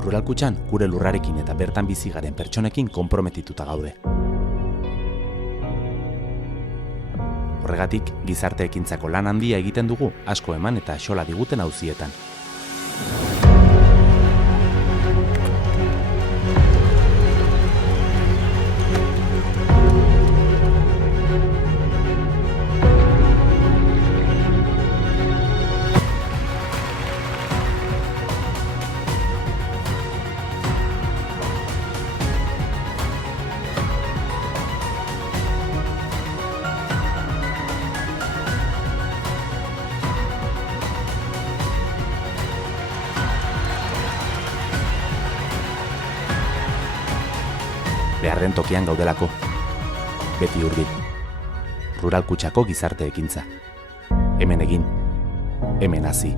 Rural Kutxan gure lurrarekin eta bertan bizi garen pertsonekin konprometituta gaude. Horregatik, gizarte ekintzako lan handia egiten dugu asko eman eta xola diguten auzietan. Behar den tokian gaudelako. Beti hurbil. Rural Kutxako gizarte ekintza. Hemen egin. Hemen hasi.